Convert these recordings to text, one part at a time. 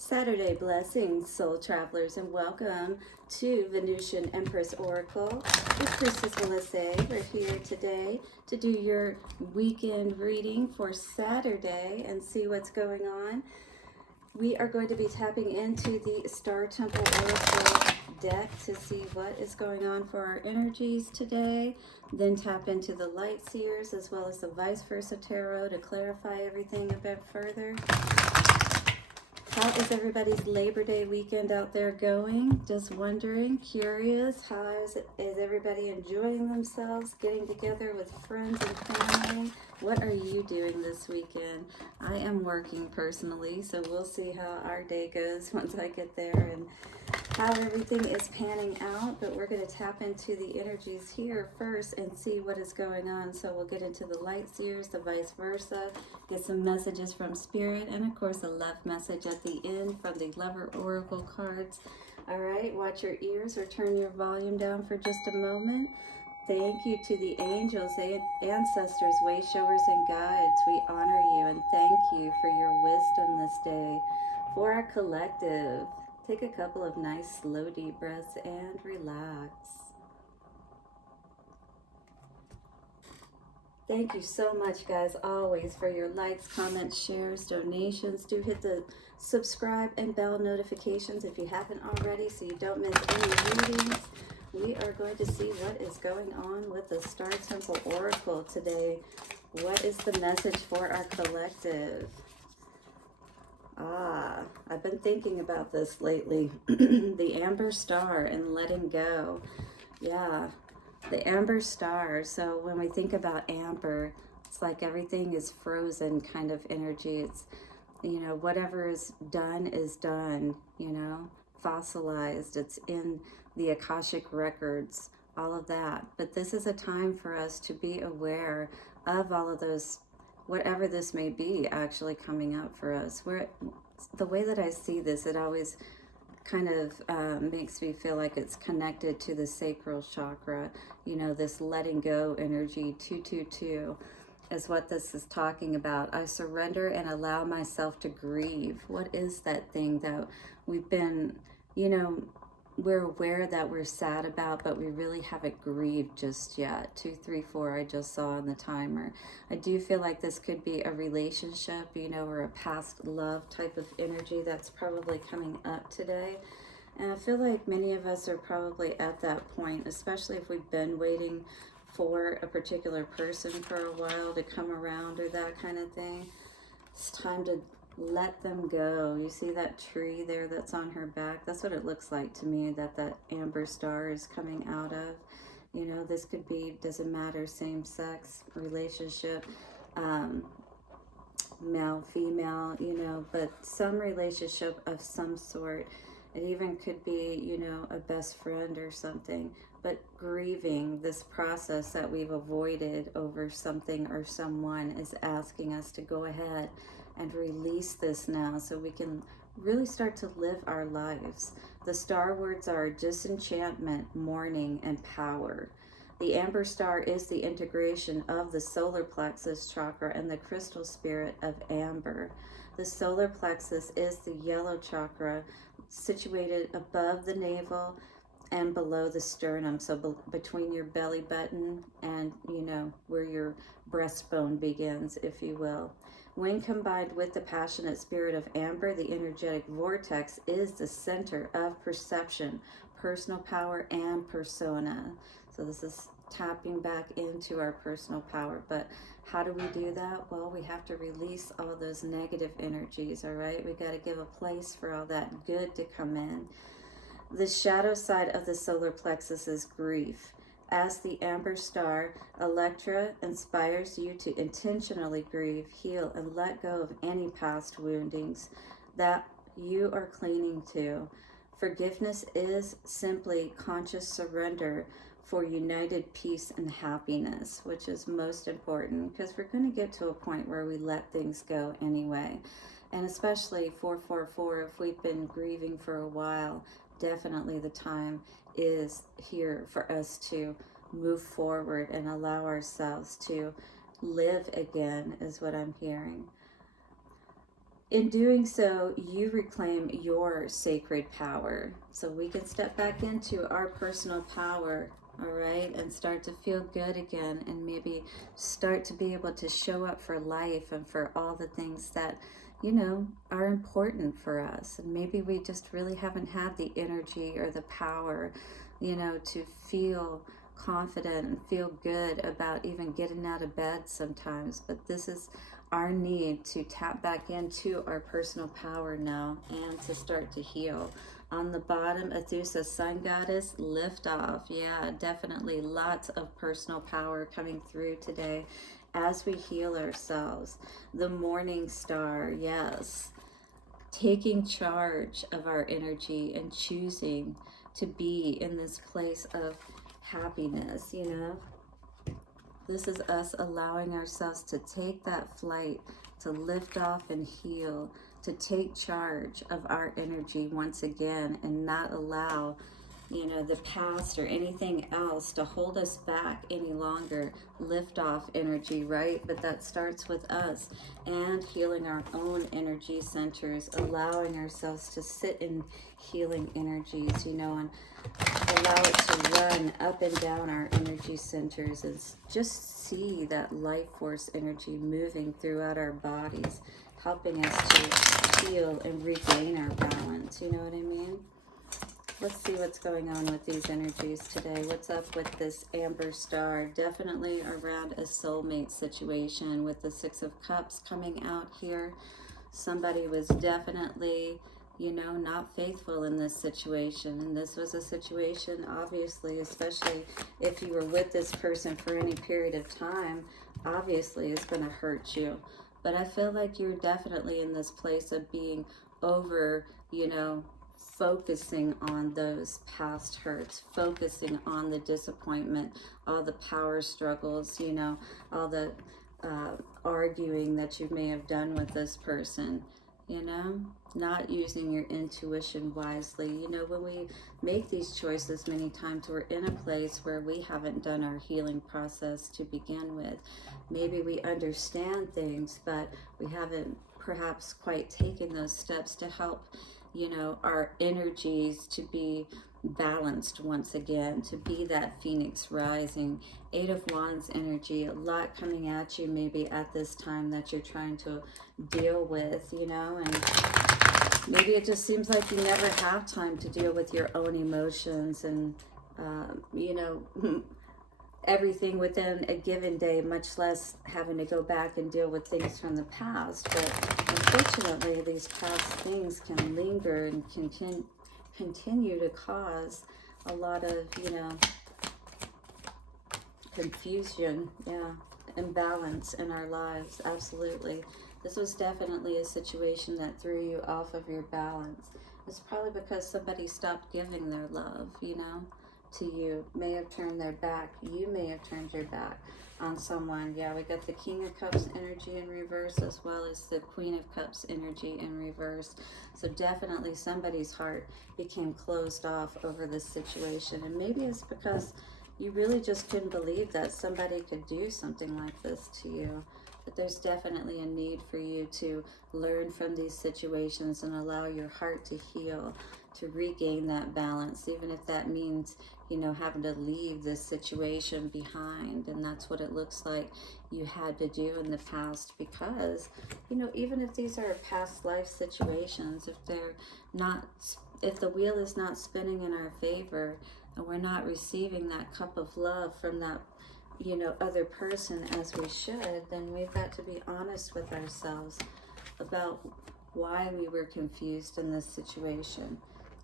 Saturday blessings, soul travelers, and welcome to Venusian Empress Oracle with Priestess Melissae. We're here today to do your weekend reading for Saturday and see what's going on. We are going to be tapping into the Star Temple Oracle deck to see what is going on for our energies today. Then tap into the Light Seers as well as the Vice Versa Tarot to clarify everything a bit further. How is everybody's Labor Day weekend out there going? Just wondering, curious, how is everybody enjoying themselves, getting together with friends and family? What are you doing this weekend? I am working personally, so we'll see how our day goes once I get there and how everything is panning out, but we're going to tap into the energies here first and see what is going on. So we'll get into the Light Seers, the Vice Versa, get some messages from Spirit, and of course a love message at the end from the Lover Oracle cards. All right, watch your ears or turn your volume down for just a moment. Thank you to the angels, ancestors, way showers, and guides. We honor you and thank you for your wisdom this day. For our collective, take a couple of nice slow deep breaths and relax. Thank you so much, guys, always for your likes, comments, shares, donations. Do hit the subscribe and bell notifications if you haven't already so you don't miss any readings. We are going to see what is going on with the Star Temple Oracle today. What is the message for our collective? I've been thinking about this lately. The Amber Star and letting go. Yeah, the Amber Star. So when we think about amber, it's like everything is frozen kind of energy. It's, you know, whatever is done, you know, fossilized. It's in the Akashic records, all of that. But this is a time for us to be aware of all of those, whatever this may be actually coming up for us. The way that I see this, it always kind of makes me feel like it's connected to the sacral chakra. You know, this letting go energy, 222 is what this is talking about. I surrender and allow myself to grieve. What is that thing that we've been, you know, we're aware that we're sad about, but we really haven't grieved just yet. 2, 3, 4, I just saw on the timer. I do feel like this could be a relationship, you know, or a past love type of energy that's probably coming up today. And I feel like many of us are probably at that point, especially if we've been waiting for a particular person for a while to come around or that kind of thing. It's time to let them go. You see that tree there that's on her back? That's what it looks like to me, that amber star is coming out of. You know, this could be, doesn't matter, same sex relationship, male, female, you know, but some relationship of some sort. It even could be, you know, a best friend or something. But grieving, this process that we've avoided over something or someone, is asking us to go ahead and release this now so we can really start to live our lives. The star words are disenchantment, mourning, and power. The Amber Star is the integration of the solar plexus chakra and the crystal spirit of amber. The solar plexus is the yellow chakra situated above the navel and below the sternum, so between your belly button and, you know, where your breastbone begins, if you will. When combined with the passionate spirit of amber, the energetic vortex is the center of perception, personal power, and persona. So this is tapping back into our personal power. But how do we do that? Well, we have to release all those negative energies, all right? We got to give a place for all that good to come in. The shadow side of the solar plexus is grief. As the Amber Star, Electra inspires you to intentionally grieve, heal, and let go of any past woundings that you are clinging to. Forgiveness is simply conscious surrender for united peace and happiness, which is most important, because we're going to get to a point where we let things go anyway. And especially 444, if we've been grieving for a while, definitely the time is here for us to move forward and allow ourselves to live again, is what I'm hearing. In doing so, you reclaim your sacred power. So we can step back into our personal power, all right, and start to feel good again, and maybe start to be able to show up for life and for all the things that, you know, are important for us. And maybe we just really haven't had the energy or the power, you know, to feel confident and feel good about even getting out of bed sometimes. But this is our need to tap back into our personal power now and to start to heal. On the bottom, Athusa, Sun Goddess, lift off. Yeah, definitely lots of personal power coming through today as we heal ourselves. The Morning Star, yes. Taking charge of our energy and choosing to be in this place of happiness, you know. This is us allowing ourselves to take that flight, to lift off and heal, to take charge of our energy once again and not allow, you know, the past or anything else to hold us back any longer. Lift off energy, right? But that starts with us and healing our own energy centers, allowing ourselves to sit in healing energies, you know, and allow it to run up and down our energy centers and just see that life force energy moving throughout our bodies, helping us to heal and regain our balance. You know what I mean? Let's see what's going on with these energies today. What's up with this Amber Star? Definitely around a soulmate situation with the Six of Cups coming out here. Somebody was definitely, you know, not faithful in this situation. And this was a situation, obviously, especially if you were with this person for any period of time, obviously it's going to hurt you. But I feel like you're definitely in this place of being over, you know, focusing on those past hurts, focusing on the disappointment, all the power struggles, you know, all the arguing that you may have done with this person, you know, not using your intuition wisely. You know, when we make these choices, many times we're in a place where we haven't done our healing process to begin with. Maybe we understand things, but we haven't perhaps quite taken those steps to help, you know, our energies to be balanced once again, to be that phoenix rising. Eight of Wands energy, a lot coming at you maybe at this time that you're trying to deal with, you know, and maybe it just seems like you never have time to deal with your own emotions and, you know, everything within a given day, much less having to go back and deal with things from the past. But unfortunately, these past things can linger and continue to cause a lot of, you know, confusion, yeah, imbalance in our lives. Absolutely. This was definitely a situation that threw you off of your balance. It's probably because somebody stopped giving their love, you know, to you. May have turned their back. You may have turned your back on someone. Yeah, we got the King of Cups energy in reverse as well as the Queen of Cups energy in reverse. So definitely somebody's heart became closed off over this situation. And maybe it's because you really just couldn't believe that somebody could do something like this to you. But there's definitely a need for you to learn from these situations and allow your heart to heal, to regain that balance, even if that means, you know, having to leave this situation behind. And that's what it looks like you had to do in the past, because, you know, even if these are past life situations, if they're not, if the wheel is not spinning in our favor and we're not receiving that cup of love from that, you know, other person as we should, then we've got to be honest with ourselves about why we were confused in this situation.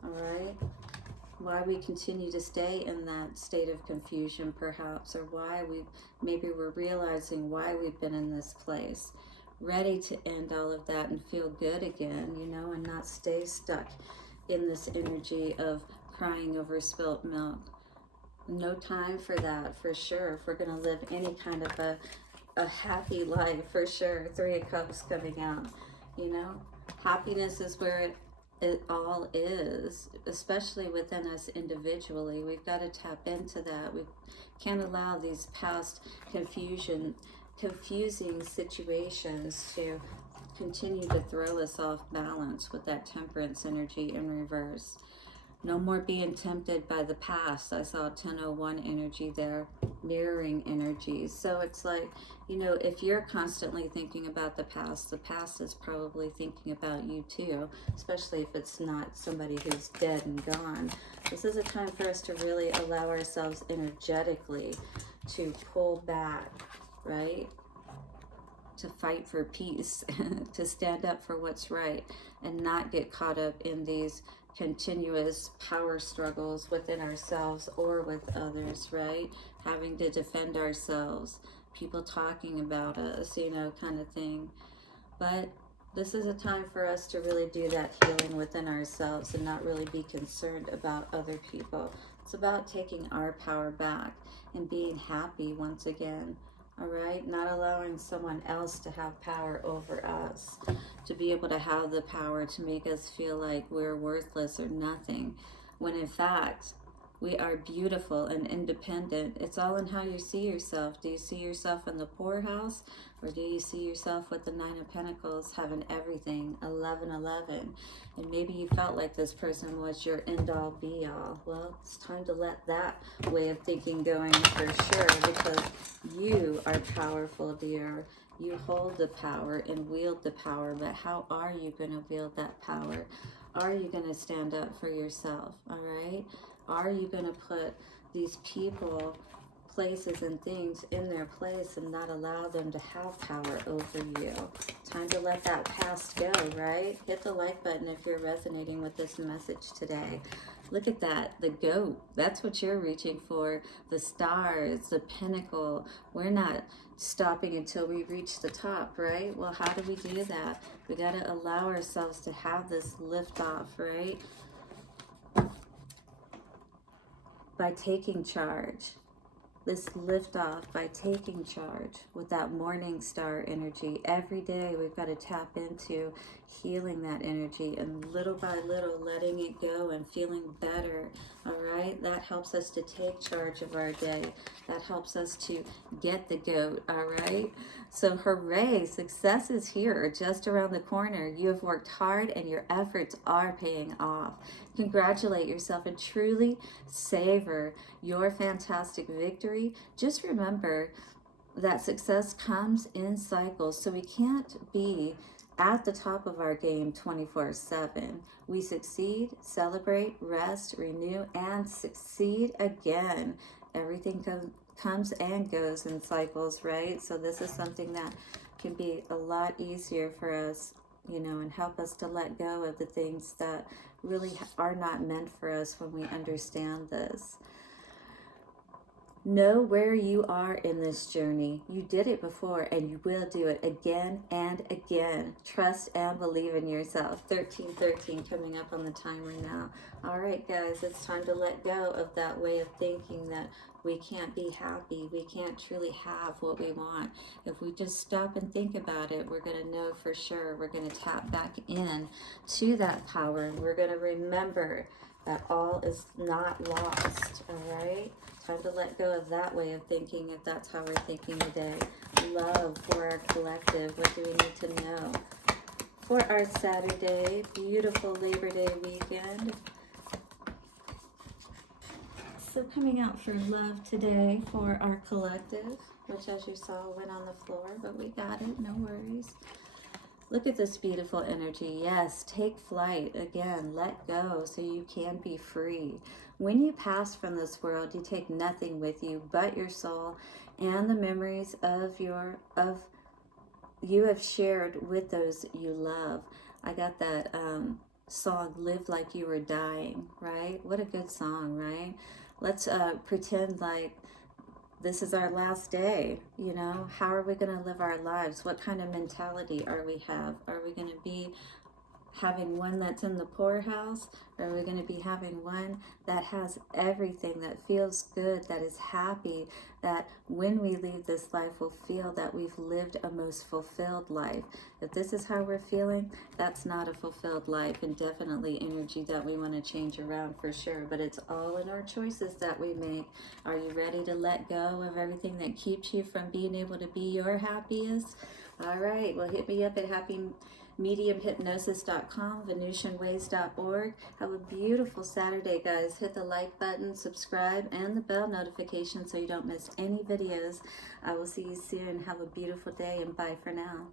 All right, why we continue to stay in that state of confusion perhaps, or why maybe we're realizing why we've been in this place, ready to end all of that and feel good again, you know, and not stay stuck in this energy of crying over spilt milk. No time for that, for sure, if we're going to live any kind of a happy life, for sure. Three of Cups coming out, you know, happiness is where it all is, especially within us individually. We've got to tap into that. We can't allow these past confusing situations to continue to throw us off balance with that temperance energy in reverse. No more being tempted by the past. I saw 1001 energy there, mirroring energies. So it's like, you know, if you're constantly thinking about the past is probably thinking about you too, especially if it's not somebody who's dead and gone. This is a time for us to really allow ourselves energetically to pull back, right? To fight for peace, to stand up for what's right, and not get caught up in these continuous power struggles within ourselves or with others, right? Having to defend ourselves, people talking about us, you know, kind of thing. But this is a time for us to really do that healing within ourselves and not really be concerned about other people. It's about taking our power back and being happy once again. All right, not allowing someone else to have power over us, to be able to have the power to make us feel like we're worthless or nothing, when in fact, we are beautiful and independent. It's all in how you see yourself. Do you see yourself in the poorhouse, or do you see yourself with the 9 of Pentacles having everything, 1111? And maybe you felt like this person was your end-all be-all. Well, it's time to let that way of thinking go in for sure, because you are powerful, dear. You hold the power and wield the power, but how are you going to wield that power? Are you going to stand up for yourself, all right? Are you going to put these people, places, and things in their place and not allow them to have power over you? Time to let that past go, right? Hit the like button if you're resonating with this message today. Look at that, the goat. That's what you're reaching for. The stars, the pinnacle. We're not stopping until we reach the top, right? Well, how do we do that? We got to allow ourselves to have this lift off, right? By taking charge. This lift off by taking charge with that morning star energy. Every day we've got to tap into healing that energy and little by little letting it go and feeling better, all right? That helps us to take charge of our day. That helps us to get the goat, all right? So hooray, success is here, just around the corner. You have worked hard and your efforts are paying off. Congratulate yourself and truly savor your fantastic victory. Just remember that success comes in cycles, so we can't be at the top of our game 24/7. We succeed, celebrate, rest, renew, and succeed again. Everything comes and goes in cycles, right? So this is something that can be a lot easier for us, you know, and help us to let go of the things that really are not meant for us when we understand this. Know where you are in this journey. You did it before and you will do it again and again. Trust and believe in yourself. 1313 coming up on the timer now. All right, guys, it's time to let go of that way of thinking that we can't be happy. We can't truly have what we want. If we just stop and think about it, we're going to know for sure. We're going to tap back in to that power, and we're going to remember that all is not lost, all right? Time to let go of that way of thinking if that's how we're thinking today. Love for our collective. What do we need to know? For our Saturday, beautiful Labor Day weekend. So coming out for love today for our collective, which as you saw went on the floor, but we got it, no worries. Look at this beautiful energy. Yes, take flight. Again, let go so you can be free. When you pass from this world, you take nothing with you but your soul and the memories of you have shared with those you love. I got that song, Live Like You Were Dying, right? What a good song, right? Let's pretend like this is our last day, you know? How are we going to live our lives? What kind of mentality are we have? Are we going to be having one that's in the poorhouse? Or are we going to be having one that has everything, that feels good, that is happy, that when we leave this life, we'll feel that we've lived a most fulfilled life? If this is how we're feeling, that's not a fulfilled life, and definitely energy that we want to change around for sure. But it's all in our choices that we make. Are you ready to let go of everything that keeps you from being able to be your happiest? All right, well, hit me up at happymediumhypnosis.com, venusianways.org. Have a beautiful Saturday, guys. Hit the like button, subscribe, and the bell notification so you don't miss any videos. I will see you soon. Have a beautiful day, and bye for now.